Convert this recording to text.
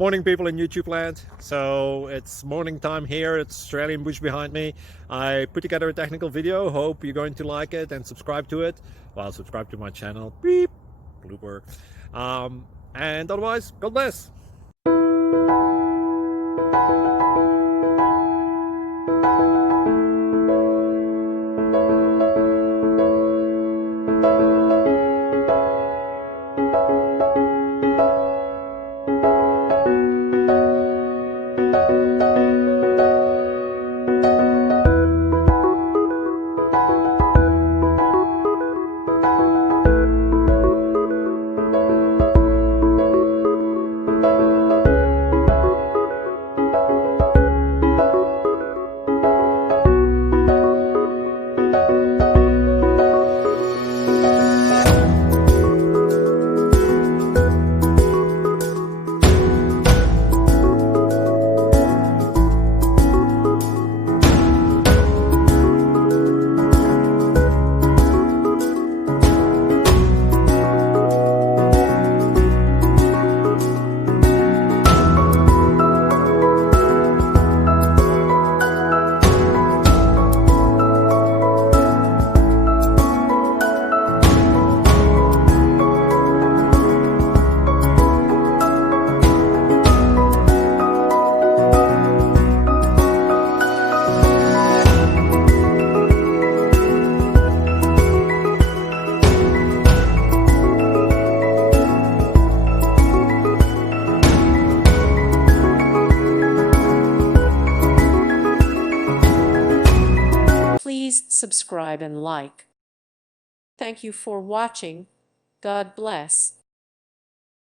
Morning, people in YouTube land. So it's morning time here. It's Australian bush behind me. I put together a technical video. Hope you're going to like it and subscribe to it. Well, subscribe to my channel. Beep. Blooper. And otherwise, God bless. Please subscribe and like. Thank you for watching. God bless.